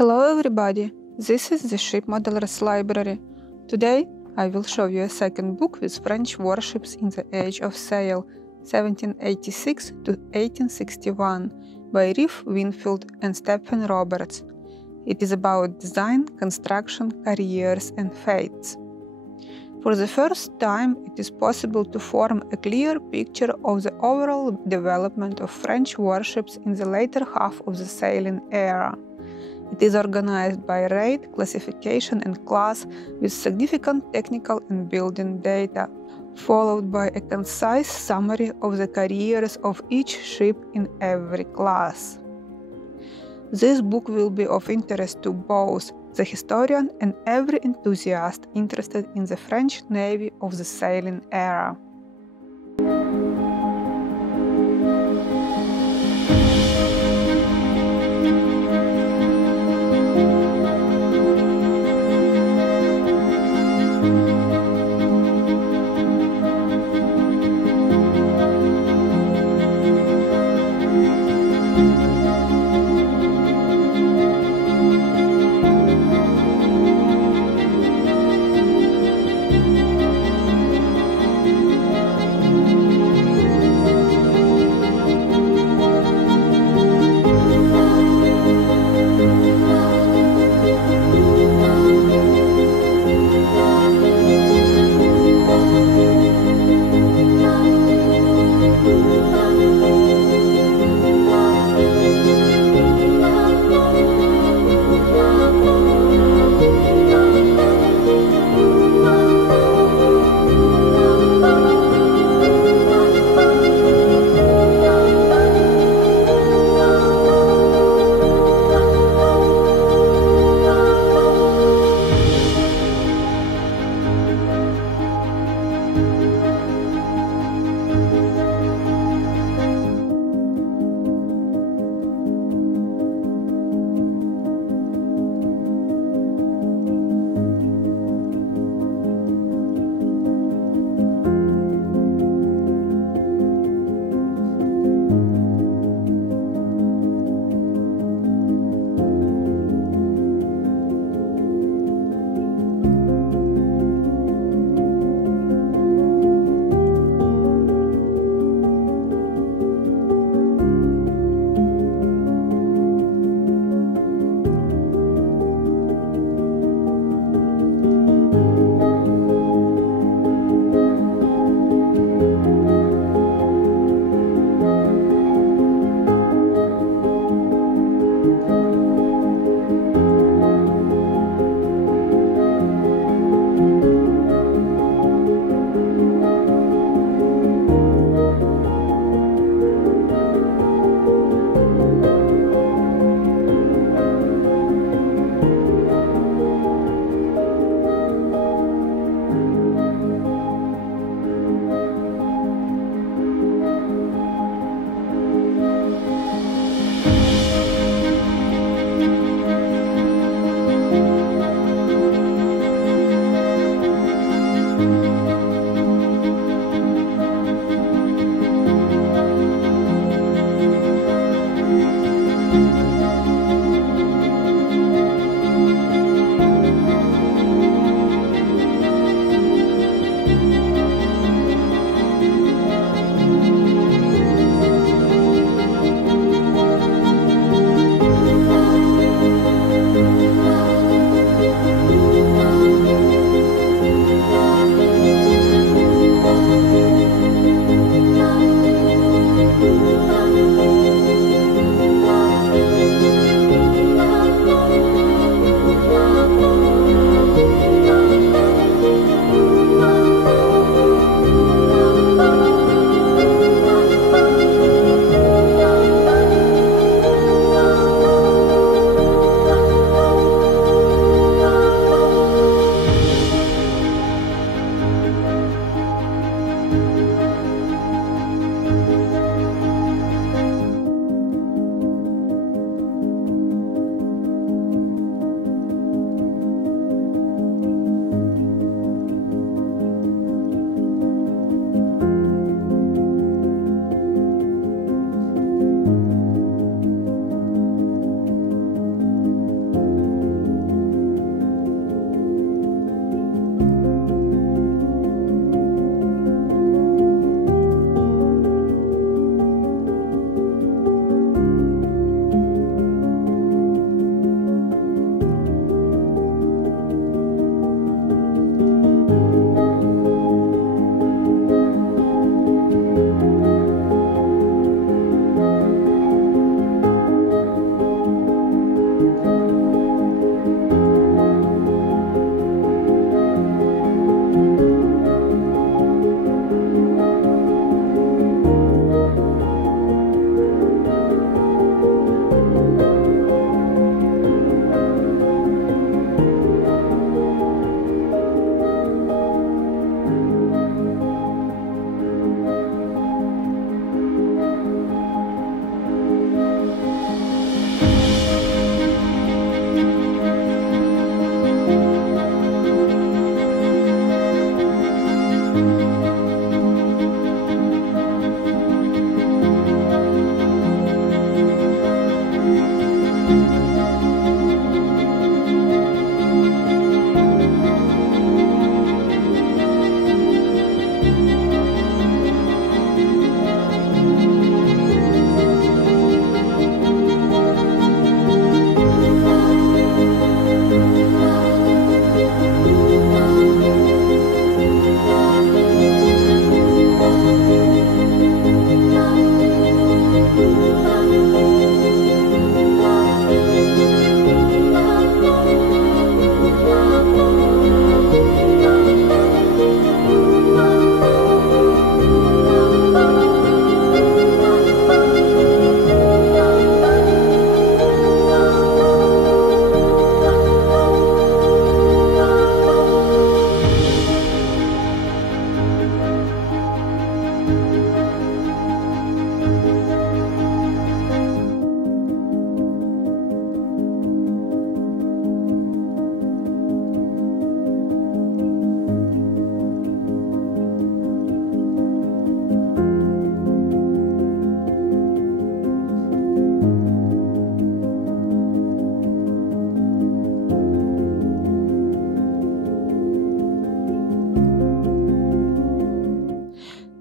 Hello everybody, this is the Ship Modelers Library. Today I will show you a second book with French warships in the Age of Sail, 1786 to 1861, by Reeve Winfield and Stephen Roberts. It is about design, construction, careers and fates. For the first time, it is possible to form a clear picture of the overall development of French warships in the later half of the sailing era. It is organized by rate, classification and class with significant technical and building data, followed by a concise summary of the careers of each ship in every class. This book will be of interest to both the historian and every enthusiast interested in the French Navy of the sailing era.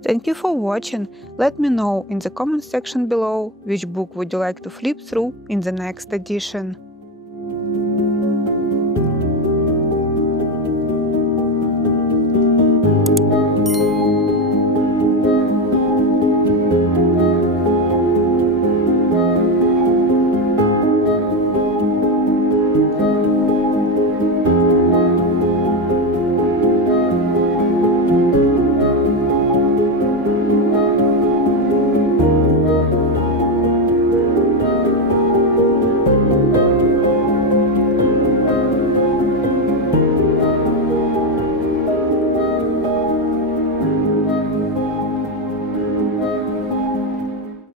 Thank you for watching. Let me know in the comment section below which book would you like to flip through in the next edition.